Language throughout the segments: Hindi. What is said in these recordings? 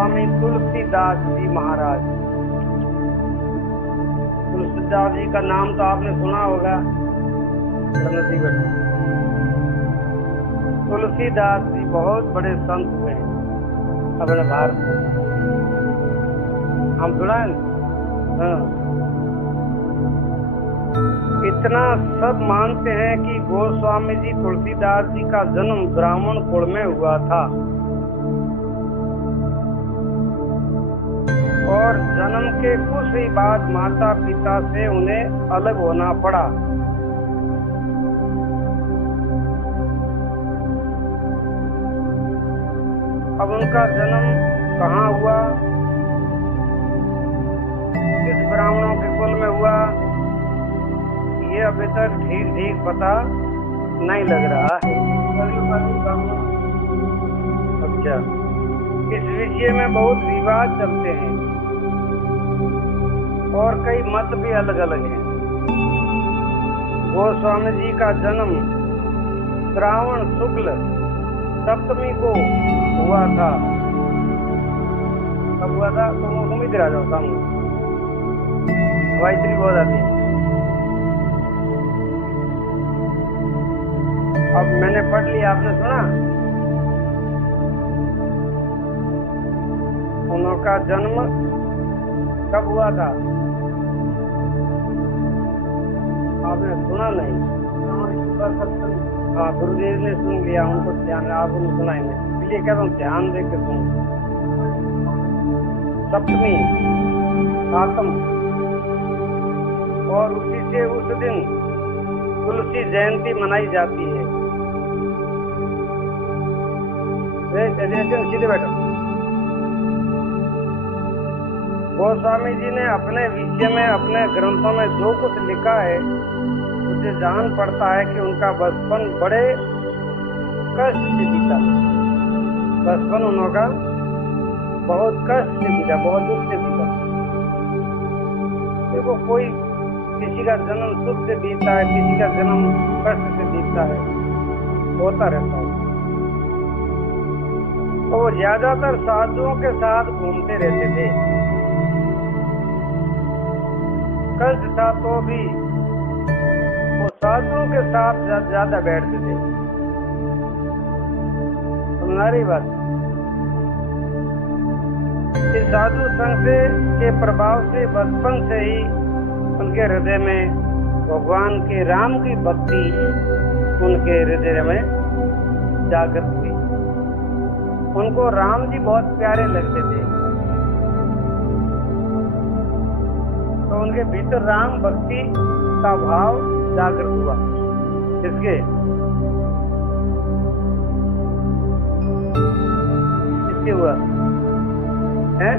गोस्वामी तुलसीदास जी महाराज। तुलसीदास जी का नाम तो आपने सुना होगा। तुलसीदास जी बहुत बड़े संत हुए अपने भारत में, हम सुना है। हाँ। इतना सब मानते हैं कि गोस्वामी जी तुलसीदास जी का जन्म ब्राह्मण कुल में हुआ था और जन्म के कुछ ही बाद माता पिता से उन्हें अलग होना पड़ा। अब उनका जन्म कहाँ हुआ, किस ब्राह्मणों के कुल में हुआ, ये अभी तक ठीक पता नहीं लग रहा है। अच्छा, इस विषय में बहुत विवाद चलते हैं और कई मत भी अलग अलग हैं। गोस्वामी जी का जन्म श्रावण शुक्ल सप्तमी को हुआ था। कब हुआ था? तुम इधर आ जाओ सामने, हवाई इतनी बहुत आती है। अब मैंने पढ़ लिया, आपने सुना। उनका जन्म कब हुआ था? आपने सुना नहीं? हाँ, गुरुदेव ने सुन लिया, उनको ध्यान है, आप उन्हें सुनाएंगे, इसलिए कहता हूँ ध्यान दे के सुन। सप्तमी सातम, और उसी से उस दिन तुलसी जयंती मनाई जाती है। सीधे बैठो। गोस्वामी जी ने अपने विषय में अपने ग्रंथों में जो कुछ लिखा है उसे जान पड़ता है कि उनका बचपन बड़े कष्ट से बीता। बचपन उनका बहुत कष्ट से बीता, बहुत दुख से बीता। देखो, कोई किसी का जन्म सुख से बीतता है, किसी का जन्म कष्ट से बीतता है, होता रहता है। तो वो ज्यादातर साधुओं के साथ घूमते रहते थे। कष्ट था तो भी वो साधुओं के साथ ज्यादा बैठते थे। समझा रही बात? इस साधु संघ के प्रभाव से बचपन से ही उनके हृदय में भगवान के राम की भक्ति उनके हृदय में जागृत हुई। उनको राम जी बहुत प्यारे लगते थे, तो उनके भीतर राम भक्ति का भाव जागृत हुआ। किसके? किसके हुआ है?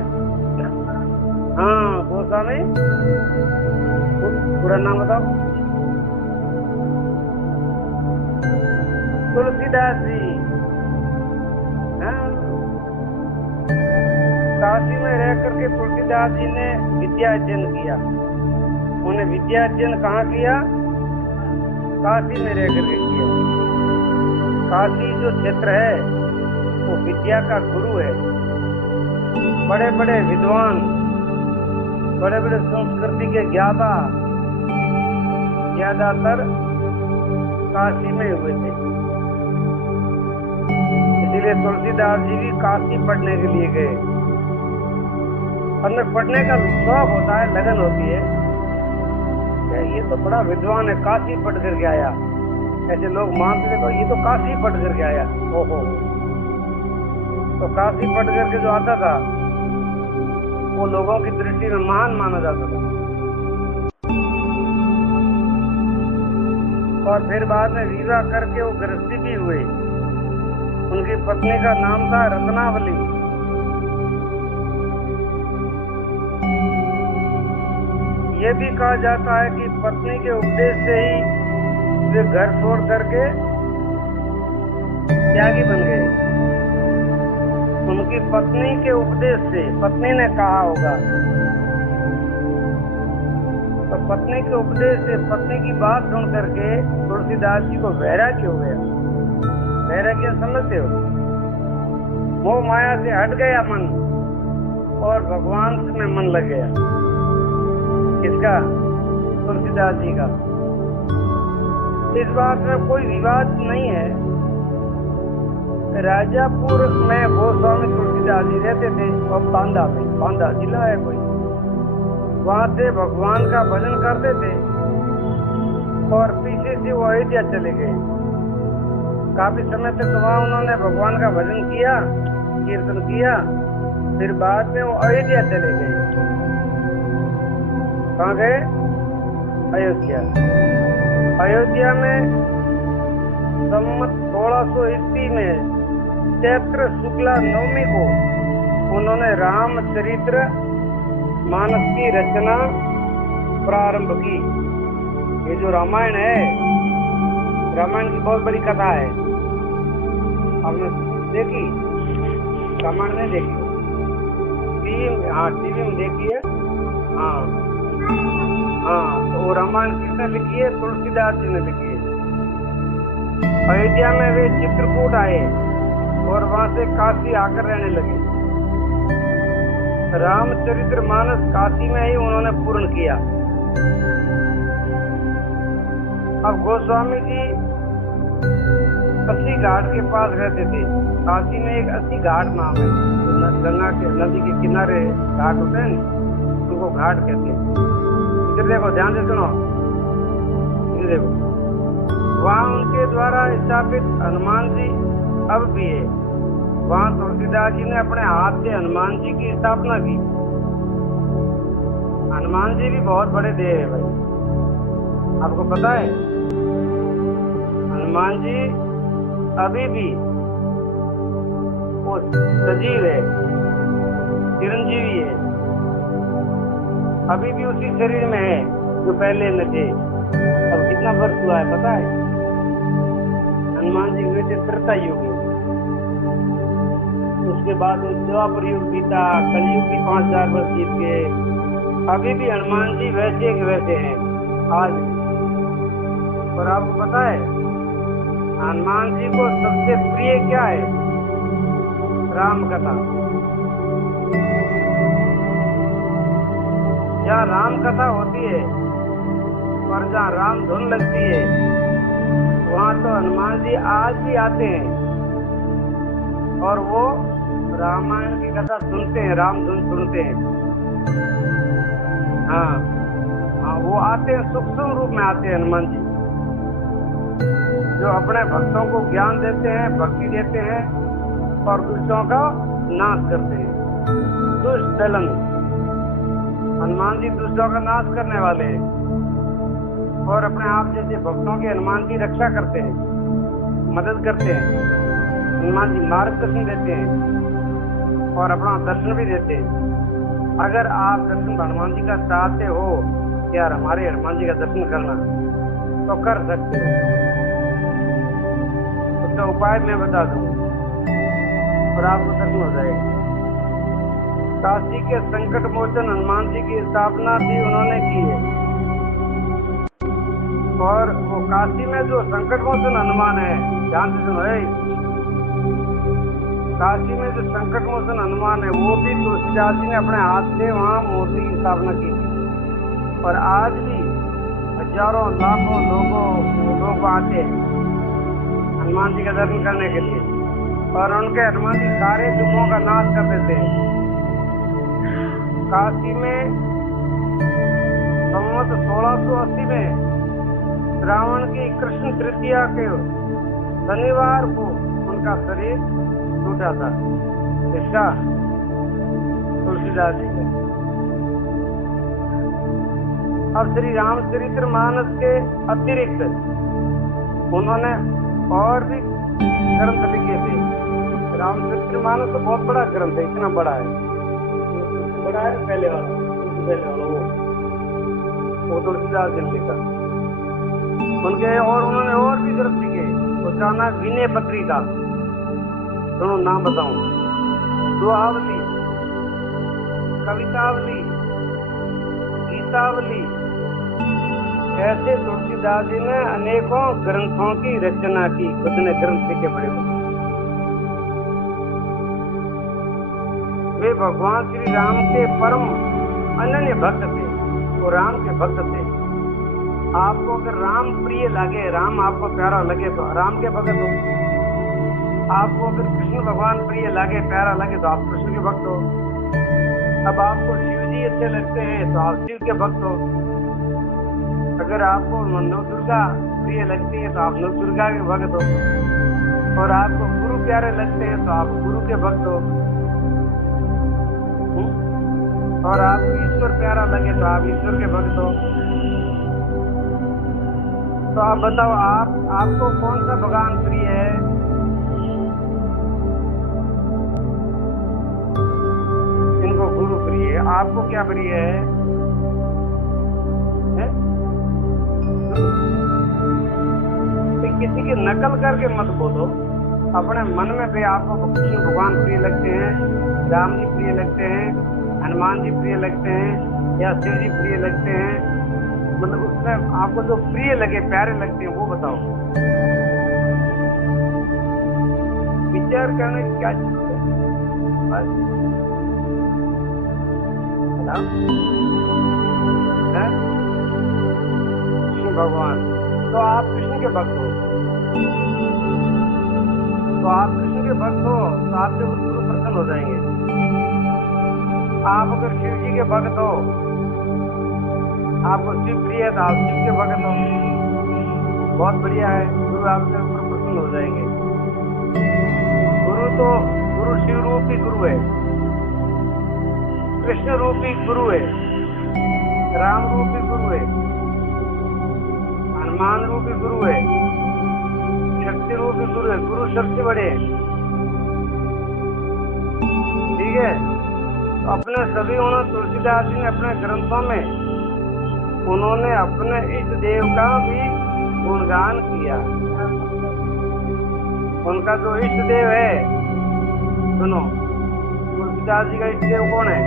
हाँ, गोस्वामी, पूरा नाम बताओ। तुलसीदास जी। काशी में रह करके तुलसीदास जी ने विद्या अध्ययन किया। उन्हें विद्या अध्ययन कहाँ किया? काशी में रह करके किया। काशी जो क्षेत्र है वो विद्या का गुरु है। बड़े बड़े विद्वान, बड़े बड़े संस्कृति के ज्ञाता ज्यादातर काशी में हुए थे। इसीलिए तुलसीदास जी भी काशी पढ़ने के लिए गए। अंदर पढ़ने का शौक होता है, लगन होती है, ये तो बड़ा विद्वान है, काशी पढ़ करके आया। ऐसे लोग मानते थे, ये तो काशी पढ़ करके आया। ओहो, तो काशी पढ़ करके जो आता था वो लोगों की दृष्टि में महान माना जाता था। और फिर बाद में विवाह करके वो गृहस्थी भी हुए। उनकी पत्नी का नाम था रत्नावली। ये भी कहा जाता है कि पत्नी के उपदेश से ही वे घर छोड़ करके त्यागी बन गए। उनकी पत्नी के उपदेश से, पत्नी ने कहा होगा, तो पत्नी के उपदेश से, पत्नी की बात सुन करके तुलसीदास जी को वैराग्य हो गया। वैराग्य समझते हो? मोह माया से हट गया मन, और भगवान में मन लग गया। किसका? तुलसीदास जी का। इस बात में कोई विवाद नहीं है। राजापुर में गोस्वामी तुलसीदास जी रहते थे और बांदा में, बांदा जिला है कोई, वहां से भगवान का भजन करते थे और पीछे से वो अयोध्या चले गए। काफी समय तक वहां उन्होंने भगवान का भजन किया, कीर्तन किया, फिर बाद में वो अयोध्या चले गए। कहाँ गए? अयोध्या। अयोध्या में संवत 1600 ईस्वी में चैत्र शुक्ला नवमी को उन्होंने रामचरित्र मानस की रचना प्रारंभ की। ये जो रामायण है, रामायण की बहुत बड़ी कथा है। आपने देखी? रामायण नहीं देखी? टीवी में देखी है। हाँ, तो वो रामायण किसने लिखी है? तुलसीदास जी ने लिखी है। अयोध्या में वे चित्रकूट आए और वहां से काशी आकर रहने लगे। रामचरित्र मानस काशी में ही उन्होंने पूर्ण किया। अब गोस्वामी जी अस्सी घाट के पास रहते थे। काशी में एक अस्सी घाट नाम है, गंगा के नदी के किनारे घाट होते हैं, उनको घाट कहते हैं। इधर देखो, ध्यान से सुनो, इधर देखो। वहाँ उनके द्वारा स्थापित हनुमान जी अब भी है। वहाँ तुलसीदास जी ने अपने हाथ से हनुमान जी की स्थापना की। हनुमान जी भी बहुत बड़े देव है भाई, आपको पता है? हनुमान जी अभी भी वो सजीव है, चिरंजीवी है, अभी भी उसी शरीर में है जो पहले में थे। अब कितना वर्ष हुआ है पता है? हनुमान जी हुए थे त्रेता युग में, उसके बाद द्वापर युग बीता, कलयुग भी 5000 वर्ष बीत गए। अभी भी हनुमान जी वैसे के वैसे हैं आज भी। और आपको पता है हनुमान जी को सबसे प्रिय क्या है? राम कथा। जहाँ राम कथा होती है और जहाँ राम धुन लगती है, वहाँ तो हनुमान जी आज भी आते हैं और वो रामायण की कथा सुनते हैं, राम धुन सुनते हैं। हाँ, वो आते हैं, सूक्ष्म रूप में आते हैं हनुमान जी, जो अपने भक्तों को ज्ञान देते हैं, भक्ति देते हैं और दुष्टों का नाश करते हैं। दुष्ट दलन, हनुमान जी दुष्टों का नाश करने वाले हैं और अपने आप जैसे भक्तों की हनुमान जी रक्षा करते हैं, मदद करते हैं। हनुमान जी मार्गदर्शन देते हैं और अपना दर्शन भी देते हैं। अगर आप दर्शन हनुमान जी का चाहते हो, यार हमारे हनुमान जी का दर्शन करना, तो कर सकते हो। उसका उपाय मैं बता दूं और आपको दर्शन हो जाएगा। काशी के संकट मोचन हनुमान जी की स्थापना भी उन्होंने की है। और वो काशी में जो संकट मोचन हनुमान है, ध्यान से सुनो, काशी में जो संकट मोचन हनुमान है, वो भी तुलसीदास जी ने अपने हाथ से वहाँ मूर्ति की स्थापना की थी। और आज भी हजारों लाखों लोग आते हैं हनुमान जी का दर्शन करने के लिए और उनके हनुमान जी सारे दुखों का नाश कर देते हैं। काशी में संवत 1680 में रावण की कृष्ण तृतीया के शनिवार को उनका शरीर टूटा था। इसका तुलसीदास जी का। अब श्री रामचरित्र मानस के अतिरिक्त उन्होंने और भी ग्रंथ लिखे थे। रामचरित्र मानस तो बहुत बड़ा ग्रंथ है, इतना बड़ा है, बड़ा है पहले वाला वो तुलसीदास जी ने लिखा। उनके और उन्होंने और भी ग्रंथ लिखे, उसका नाम विनय पत्रिका। दोनों नाम बताऊं, दुआवली, कवितावली, गीतावली। ऐसे तुलसीदास जी ने अनेकों ग्रंथों की रचना की, खुद ने ग्रंथ लिखे बड़े बड़े। वे भगवान श्री राम के परम अनन्य भक्त थे, वो राम के भक्त थे। आपको अगर राम प्रिय लगे, राम आपको प्यारा लगे तो राम के भक्त हो। आपको अगर कृष्ण भगवान प्रिय लगे, प्यारा लगे तो आप कृष्ण के भक्त हो। अब आपको शिव जी अच्छे लगते हैं तो आप शिव के भक्त हो। अगर आपको नव दुर्गा प्रिय लगती है तो आप नव दुर्गा के भक्त हो। और आपको गुरु प्यारे लगते हैं तो आप गुरु के भक्त हो। और आपको ईश्वर प्यारा लगे तो आप ईश्वर के भक्त हो। तो आप बताओ, आपको कौन सा भगवान प्रिय है? इनको गुरु प्रिय है। आपको क्या प्रिय है? किसी की नकल करके मत बोलो। अपने मन में भी आपको कृष्ण भगवान प्रिय लगते हैं, राम जी प्रिय लगते हैं, हनुमान जी प्रिय लगते हैं, या शिव जी प्रिय लगते हैं, मतलब उसमें आपको जो प्रिय लगे, प्यारे लगते हैं, वो बताओ। विचार करने की क्या चीज है? कृष्ण भगवान, तो आप कृष्ण के भक्त हो। तो आप कृष्ण के भक्त हो तो आपसे गुरु प्रसन्न हो जाएंगे। आप अगर शिव जी के भक्त हो, आपको शिव प्रिय है तो आप शिव के भक्त हो, बहुत बढ़िया है, गुरु आपसे ऊपर प्रसन्न हो जाएंगे। गुरु शिव रूपी गुरु है, कृष्ण रूपी गुरु है, राम रूपी गुरु है, हनुमान रूपी गुरु है, शक्ति रूपी गुरु है। गुरु सबसे बड़े हैं, ठीक है। तो अपने सभी उन्होंने तुलसीदास जी ने अपने ग्रंथों में उन्होंने अपने इष्ट देव का भी गुणगान किया। उनका जो इष्ट देव है, सुनो, तुलसीदास जी का इष्ट देव कौन है?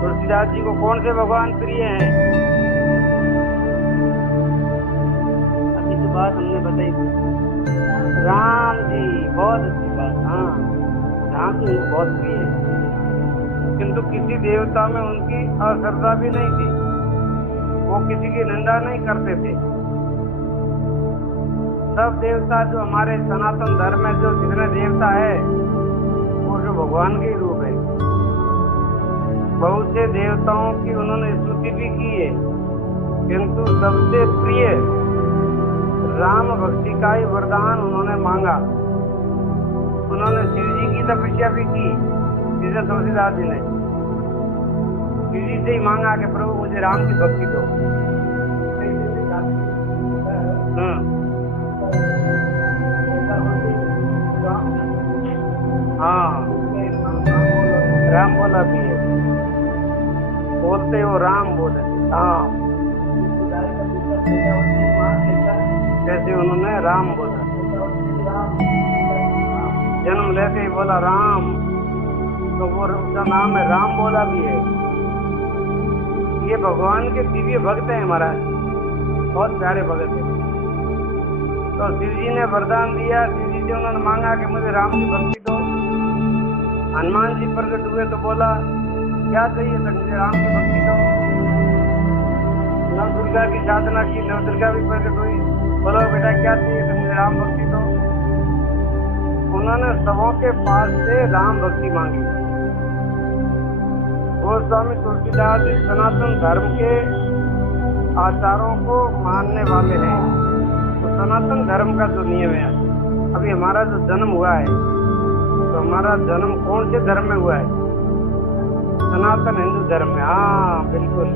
तुलसीदास जी को कौन से भगवान प्रिय हैं? अभी तो बात हमने बताई थी, राम जी। बहुत अच्छी बात, हाँ, राम जी उनको बहुत प्रिय है। किंतु किसी देवता में उनकी अश्रद्धा भी नहीं थी, वो किसी की निंदा नहीं करते थे। सब देवता जो हमारे सनातन धर्म में जो जितने देवता है वो जो भगवान के रूप है। बहुत से देवताओं की उन्होंने स्तुति भी की है, किंतु सबसे प्रिय राम भक्ति का ही वरदान उन्होंने मांगा। उन्होंने शिव जी की तपस्या भी की, जैसे तुलसीदास जी ने शिव जी से ही मांगा कि प्रभु मुझे राम की भक्ति दो। हाँ, राम बोला भी है, बोलते हो राम बोले। हाँ, जैसे उन्होंने राम बोला, जन्म लेते ही बोला राम, तो वो उसका नाम है राम बोला भी है। ये भगवान के दिव्य भक्त हैं महाराज, बहुत प्यारे भक्त हैं। तो शिव जी ने वरदान दिया, शिव जी से उन्होंने मांगा कि मुझे राम की भक्ति दो। हनुमान जी प्रकट हुए तो बोला क्या चाहिए सर, मुझे राम की भक्ति दो। नव दुर्गा की साधना की, नव दुर्गा भी प्रकट हुई, बोला बेटा क्या चाहिए तो मुझे राम भक्ति दो। उन्होंने सबों के पास से राम भक्ति मांगी। गोस्वामी तुलसीदास सनातन धर्म के आचारों को मानने वाले हैं। तो सनातन धर्म का जो नियम है, अभी हमारा जो जन्म हुआ है, तो हमारा जन्म कौन से धर्म में हुआ है? सनातन हिंदू धर्म में। हाँ बिल्कुल।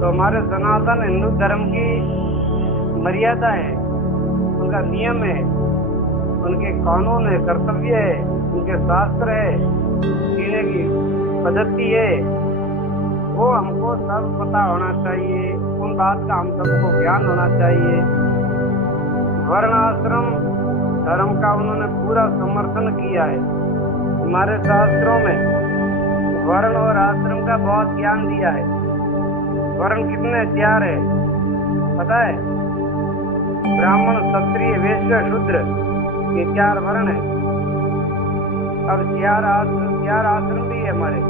तो हमारे सनातन हिंदू धर्म की मर्यादा है, उनका नियम है, उनके कानून है, कर्तव्य है, उनके शास्त्र है, जीने की पद्धति है, वो हमको सब पता होना चाहिए। उन बात का हम सबको ज्ञान होना चाहिए। वर्ण आश्रम धर्म का उन्होंने पूरा समर्थन किया है। हमारे शास्त्रों में वर्ण और आश्रम का बहुत ज्ञान दिया है। वर्ण कितने 4 है पता है? ब्राह्मण, क्षत्रिय, वैश्य, शूद्र, ये 4 वर्ण है। अब चार आश्रम भी है हमारे,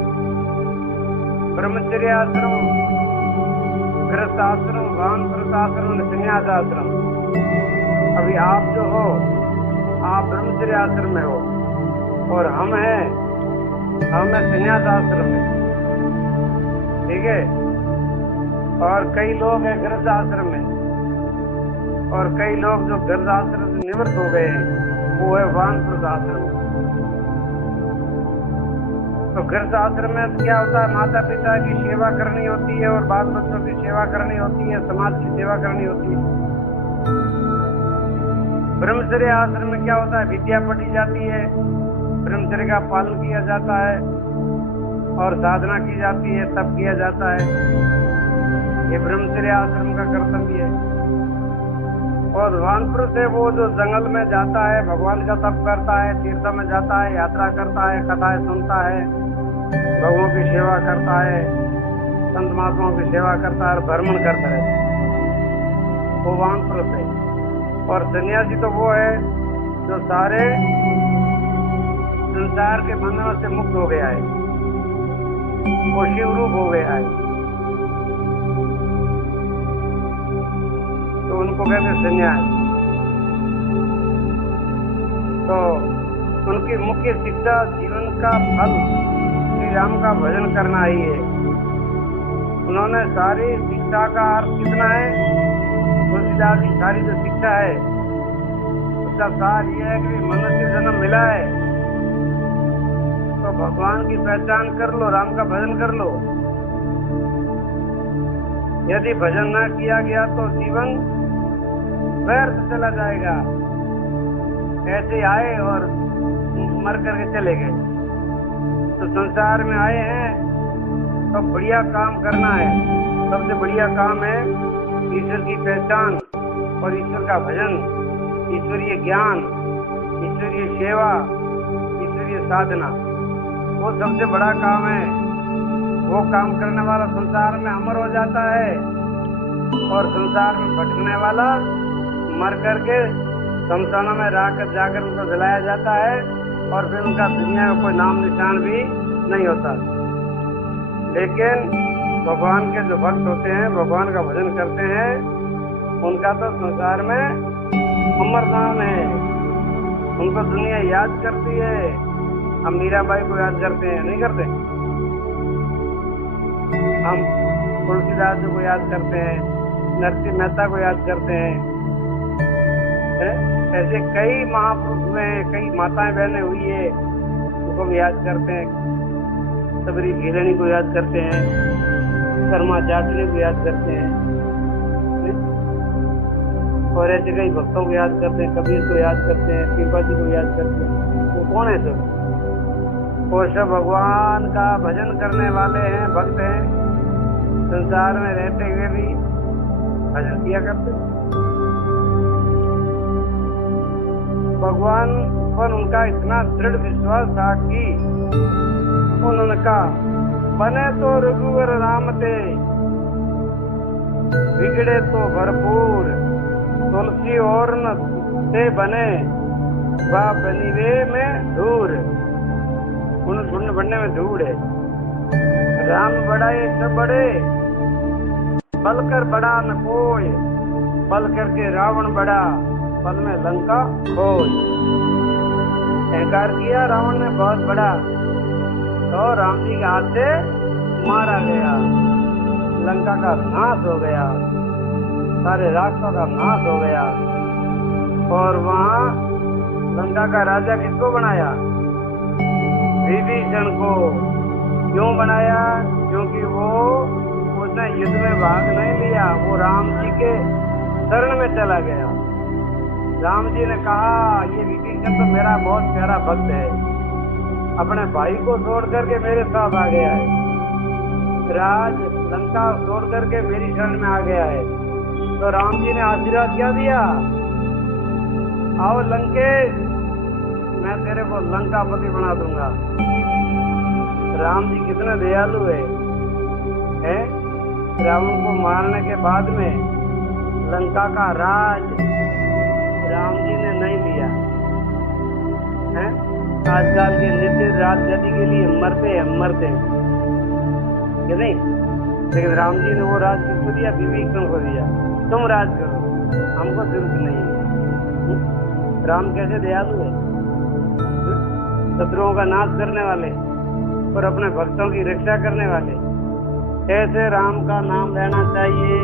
ब्रह्मचर्य आश्रम, गृहस्थ आश्रम, वानप्रस्थ आश्रम, संन्यास आश्रम। अभी आप जो हो, आप ब्रह्मचर्य आश्रम में हो और हम संन्यास आश्रम में, ठीक है। और कई लोग हैं गृहस्थ आश्रम में, और कई लोग जो गृहस्थ आश्रम से निवृत्त हो गए हैं वो है वानप्रस्थ आश्रम। तो गृहस्थ आश्रम में क्या होता है, माता पिता की सेवा करनी होती है और बाल बच्चों की सेवा करनी होती है, समाज की सेवा करनी होती है। ब्रह्मचर्य आश्रम में क्या होता है, विद्या पढ़ी जाती है, ब्रह्मचर्य का पालन किया जाता है और साधना की जाती है, तप किया जाता है। ये ब्रह्मचर्य आश्रम का कर्तव्य है। और वानप्रस्थ है वो जो जंगल में जाता है, भगवान का तप करता है, तीर्थ में जाता है, यात्रा करता है, कथाएं सुनता है, भगवान की सेवा करता है, संत महात्माओं की सेवा करता है और भ्रमण करता है, वो वानप्रस्थ है। और सन्यासी तो वो है जो सारे संसार के बंधनों से मुक्त हो गया है, वो शिवरूप हो गया है, तो उनको कहते हैं सन्यास। तो उनकी मुख्य शिक्षा जीवन का फल श्री राम का भजन करना ही है। उन्होंने सारी शिक्षा का अर्थ कितना है, तुलसीदास की सारी जो शिक्षा है उसका सार ये है कि मनुष्य जन्म मिला है तो भगवान की पहचान कर लो, राम का भजन कर लो। यदि भजन ना किया गया तो जीवन व्यर्थ चला जाएगा, ऐसे आए और मर करके चले गए। तो संसार में आए हैं तो बढ़िया काम करना है, सबसे बढ़िया काम है ईश्वर की पहचान और ईश्वर का भजन, ईश्वरीय ज्ञान, ईश्वरीय सेवा, ईश्वरीय साधना, वो सबसे बड़ा काम है। वो काम करने वाला संसार में अमर हो जाता है और संसार में भटकने वाला मर करके शमशानों में जाकर उनको जलाया जाता है और फिर उनका दुनिया में कोई नाम निशान भी नहीं होता। लेकिन भगवान के जो भक्त होते हैं, भगवान का भजन करते हैं, उनका तो संसार में अमर नाम है, उनको दुनिया याद करती है। हम मीराबाई को याद करते हैं, नहीं करते? हम तुलसीदास को याद करते हैं, नरसिंह मेहता को याद करते हैं। ऐसे कई महापुरुष हुए हैं, कई माताएं बहनें हुई है, उनको भी याद करते हैं। सबरी घिरणी को याद करते हैं, शर्मा जाटली को याद करते हैं, और ऐसे कई भक्तों को याद करते हैं, कबीर को याद करते हैं, पीपा जी को याद करते हैं। वो कौन है सब? वो सब भगवान का भजन करने वाले हैं, भक्त हैं, संसार में रहते हुए भी भजन किया करते हैं। भगवान पर उनका इतना दृढ़ विश्वास था कि उन्होंने कहा, बने तो रघुवर राम ते, बिगड़े तो भरपूर, तुलसी और न ते बने, वा बनिवे में धूर। उन्हें बनने में धूड़ है। राम बढ़ाए सब बड़े, बलकर बड़ा न कोई, बल करके रावण बड़ा, पल में लंका खोज। अहंकार किया रावण ने बहुत बड़ा, तो राम जी के हाथ से मारा गया, लंका का नाश हो गया, सारे राक्षसों का नाश हो गया। और वहाँ लंका का राजा किसको बनाया? विभीषण को। क्यों बनाया? क्योंकि उसने युद्ध में भाग नहीं लिया, वो राम जी के शरण में चला गया। राम जी ने कहा, ये विभीषण तो मेरा बहुत प्यारा भक्त है, अपने भाई को छोड़ करके मेरे साथ आ गया है, राज लंका छोड़ करके मेरी शरण में आ गया है। तो राम जी ने आशीर्वाद क्या दिया? आओ लंकेश, मैं तेरे को लंकापति बना दूंगा। राम जी कितने दयालु है? रावण को मारने के बाद में लंका का राज राम जी ने नहीं लिया है, आजकल के नित्य राजगद्दी के लिए मरते हैं कि नहीं। लेकिन राम जी ने वो राज किसको दिया? विभीषण को दिया, तुम राज करो, हमको जरूरत नहीं है। राम कैसे दयालु है, शत्रुओं का नाश करने वाले और अपने भक्तों की रक्षा करने वाले। कैसे राम का नाम लेना चाहिए,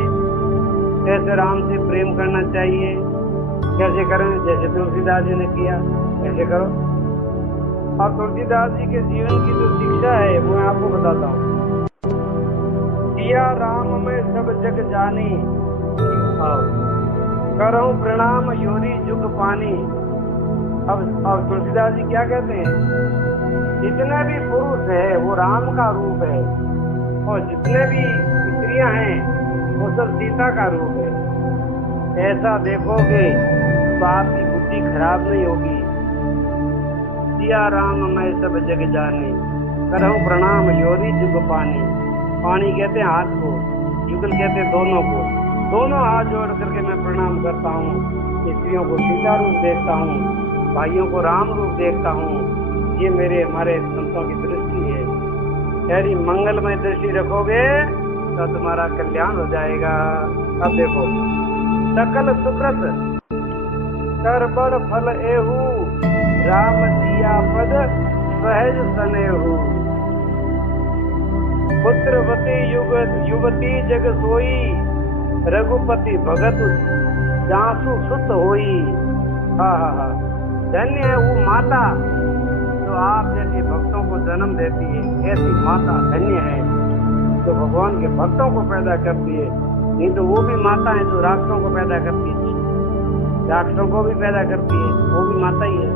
कैसे राम से प्रेम करना चाहिए, कैसे करें? जैसे तुलसीदास जी ने किया, कैसे करो। अब तुलसीदास जी के जीवन की जो शिक्षा है वो मैं आपको बताता हूँ। किया राम में सब जग जानी, करहूं प्रणाम योरी जुग पानी। अब तुलसीदास जी क्या कहते हैं? जितने भी पुरुष है वो राम का रूप है, और जितने भी स्त्रियां हैं वो सब सीता का रूप है। ऐसा देखोगे तो आपकी बुद्धि खराब नहीं होगी। सिया राम मैं सब जग जानी, करहूं प्रणाम योरी जुग पानी। पानी कहते हैं हाथ को, युगल कहते हैं दोनों को। दोनों हाथ जोड़ करके मैं प्रणाम करता हूँ। स्त्रियों को सीता रूप देखता हूँ, भाइयों को राम रूप देखता हूँ। ये हमारे संतों की दृष्टि है। यानी मंगलमय दृष्टि रखोगे तो तुम्हारा कल्याण हो जाएगा। अब देखो, सकल सुकृत कर बड़ फल एहू, राम जिया पद सहज सनेहू। पुत्रवती युवती जग सोई, रघुपति भगत जासु सुत होई। हा। धन्य है वो माता जो आप जैसे भक्तों को जन्म देती है। ऐसी माता धन्य है जो भगवान के भक्तों को पैदा करती है। नहीं तो वो भी माता है जो राक्षसों को पैदा करती है, राक्षसों को भी पैदा करती है, वो भी माता ही है।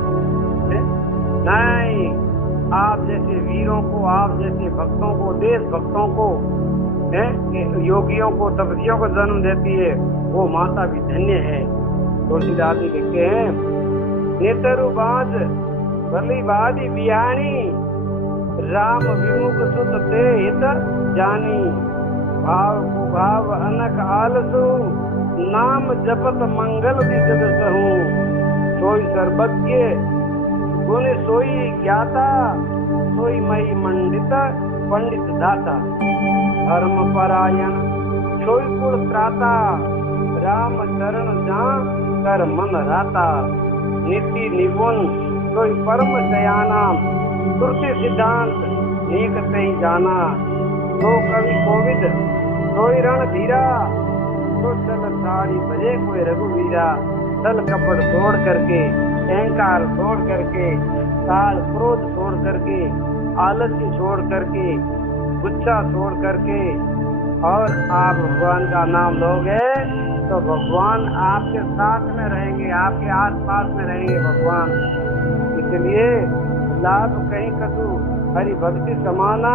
नहीं, आप जैसे वीरों को, आप जैसे भक्तों को, देश भक्तों को, योगियों को, तपस्वियों को जन्म देती है, वो माता भी धन्य है। तुलसीदास जी लिखते हैं, नेतरु बाज भली बादी बिहानी, राम विमुख सुत ते हित जानी। भाव कुभाव अनक आलसु, नाम जपत मंगल दिसद सहू। सोई सर्वज्ञ गुण सोई ज्ञाता, सोई मई मंडित पंडित दाता। धर्म परायण सोई कुल त्राता, राम चरण जा कर मन राता। नीति निपुण सोई परम शयाना, श्रुति सिद्धांत नेक तई जाना। तो कवि कोविद सोई रण धीरा, तो चल साड़ी बजे कोई रघुवीरा। छल कपट छोड़ करके, अहंकार छोड़ करके, काल क्रोध छोड़ करके, आलस्य छोड़ करके, गुस्सा छोड़ करके, और आप भगवान का नाम लोगे तो भगवान आपके साथ में रहेंगे, आपके आस पास में रहेंगे भगवान। इसलिए लाभ कहीं कछु हरि भक्ति समाना,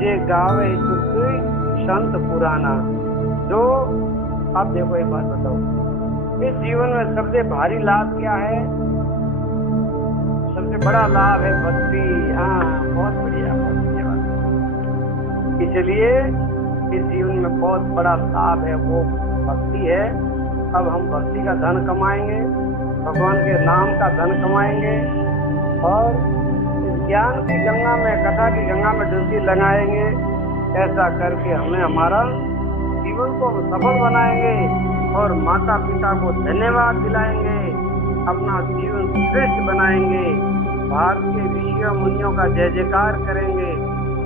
जे गावे सुखी संत पुराना। जो आप देखो एक बात बताओ, इस जीवन में सबसे भारी लाभ क्या है? सबसे बड़ा लाभ है भक्ति। हाँ, बहुत बढ़िया बात। इसलिए इस जीवन में बहुत बड़ा लाभ है, वो भक्ति है। अब हम भक्ति का धन कमाएंगे, भगवान के नाम का धन कमाएंगे, और इस ज्ञान की गंगा में, कथा की गंगा में डुबकी लगाएंगे। ऐसा करके हमें हमारा जीवन को सफल बनाएंगे और माता पिता को धन्यवाद दिलाएंगे, अपना जीवन श्रेष्ठ बनाएंगे। भारत के ऋषियों मुनियों का जय जयकार करेंगे,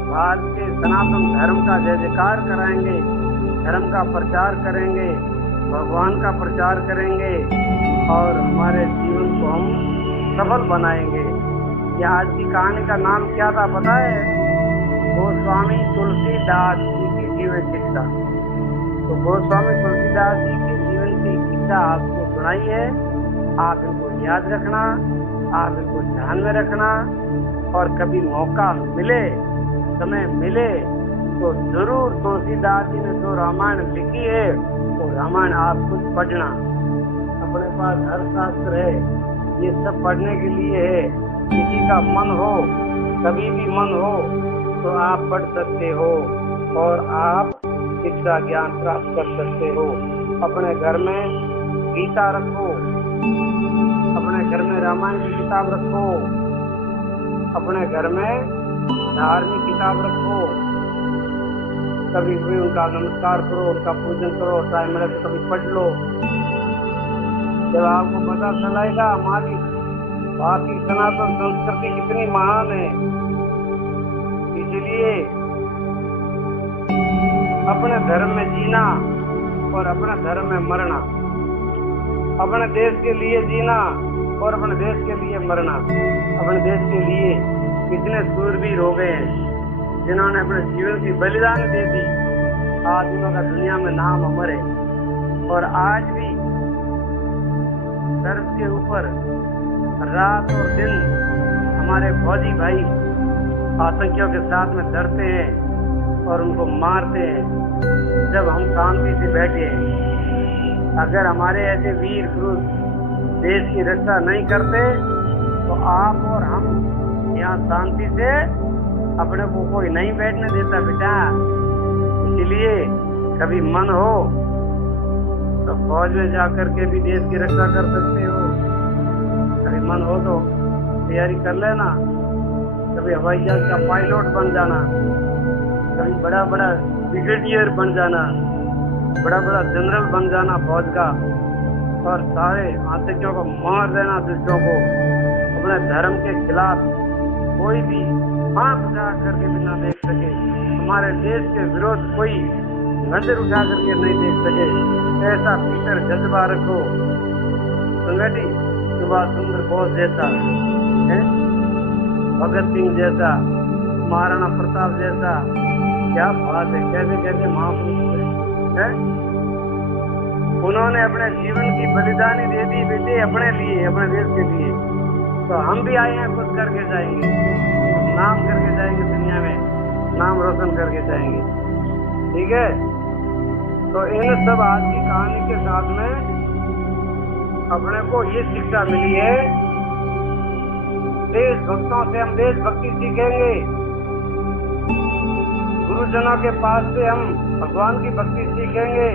भारत के सनातन धर्म का जय जयकार कराएंगे, धर्म का प्रचार करेंगे, भगवान का प्रचार करेंगे, और हमारे जीवन को हम सफल बनाएंगे। यह आज की कहानी का नाम क्या था पता है? गोस्वामी तुलसीदास जी की जीवन शिक्षा। तो गोस्वामी तुलसीदास जी के जीवन की शिक्षा आपको सुनाई है। आप इनको याद रखना, आप इनको ध्यान में रखना, और कभी मौका मिले, समय मिले तो जरूर तुलसीदास जी ने जो रामायण लिखी है वो रामायण आप खुद पढ़ना। अपने पास हर शास्त्र है, ये सब पढ़ने के लिए है। किसी का मन हो, कभी भी मन हो तो आप पढ़ सकते हो, और आप शिक्षा ज्ञान प्राप्त कर सकते हो। अपने घर में गीता रखो, अपने घर में रामायण की किताब रखो, अपने घर में धार्मिक किताब रखो, कभी भी उनका नमस्कार करो, उनका पूजन करो, टाइम मिले तो कभी पढ़ लो। जब आपको पता चलेगा हमारी बाकी सनातन संस्कृति कितनी महान है। इसलिए अपने धर्म में जीना और अपने धर्म में मरना, अपने देश के लिए जीना और अपने देश के लिए मरना। अपने देश के लिए कितने शूरवीर हो गए हैं जिन्होंने अपने जीवन की बलिदान दे दी। आज उनका दुनिया में नाम अमर है। और आज भी धर्म के ऊपर रात और दिन हमारे फौजी भाई आतंकियों के साथ में लड़ते हैं और उनको मारते हैं। जब हम शांति से बैठे हैं, अगर हमारे ऐसे वीर पुरुष देश की रक्षा नहीं करते तो आप और हम यहाँ शांति से अपने को कोई नहीं बैठने देता बेटा। इसलिए कभी मन हो तो फौज में जाकर के भी देश की रक्षा कर सकते हो। कभी मन हो तो तैयारी कर लेना, कभी हवाई जहाज का पायलट बन जाना, कभी बड़ा बड़ा ब्रिगेडियर बन जाना, बड़ा बड़ा जनरल बन जाना फौज का, और सारे आतंकियों को मार देना, दुष्टों को। अपने धर्म के खिलाफ कोई भी आंख उठा करके भी ना देख सके, हमारे देश के विरोध कोई नजर उठा करके नहीं देख सके, ऐसा भीतर जज्बा रखो। संगठी सुभाष चंद्र बोस जैसा, भगत सिंह जैसा, महाराणा प्रताप जैसा, क्या बात है, कैसे कैसे महापुरुष है। उन्होंने अपने जीवन की बलिदानी दे दी बेटे अपने लिए, अपने देश के लिए। तो हम भी आए हैं, कुछ करके जाएंगे, नाम करके जाएंगे, दुनिया में नाम रोशन करके जाएंगे। ठीक है, तो इन सब आज की कहानी के साथ में अपने को ये शिक्षा मिली है, देशभक्तों से हम देशभक्ति सीखेंगे, गुरुजनों के पास से हम भगवान की भक्ति सीखेंगे,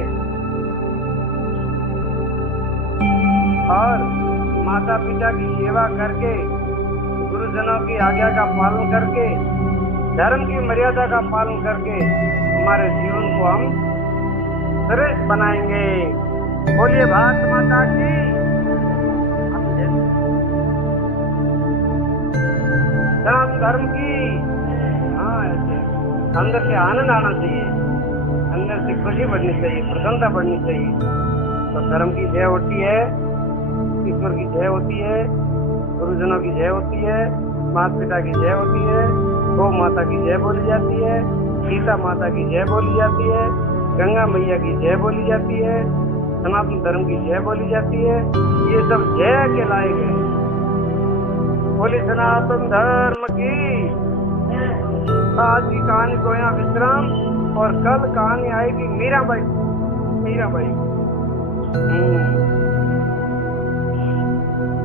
और माता पिता की सेवा करके, गुरुजनों की आज्ञा का पालन करके, धर्म की मर्यादा का पालन करके हमारे जीवन को हम श्रेष्ठ बनाएंगे। बोलिए भारत माता की। धर्म की, हाँ, ऐसे अंदर से आनंद आना चाहिए, अंदर से खुशी बढ़नी चाहिए, प्रसन्नता बढ़नी चाहिए। तो धर्म की जय होती है, ईश्वर की जय होती है, गुरुजनों की जय होती है, माता पिता की जय होती है, गौ माता की जय बोली जाती है, सीता माता की जय बोली जाती है, गंगा मैया की जय बोली जाती है, सनातन धर्म की जय बोली जाती है। ये सब जय के लायक है। बोली सनातन धर्म की। आज की कहानी को यहाँ विश्राम, और कल कहानी आएगी मीराबाई। मीराबाई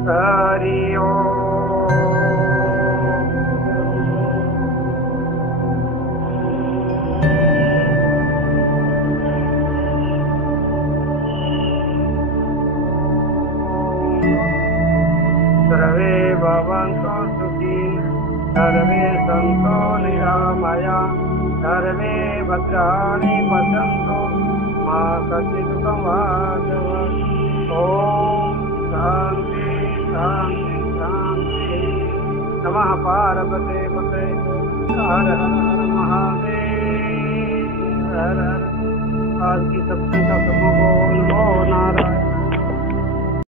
हरि ओम। सर्वे भवन्तु सुखिनः, सर्वे सन्तु निरामयाः, सर्वे भद्राणि पश्यन्तु मा कश्चित् दुःखभाग्। ओम शांति शांति शांति। नमः पार्वते पते। हर हर महादेव। हर हर। आज की सब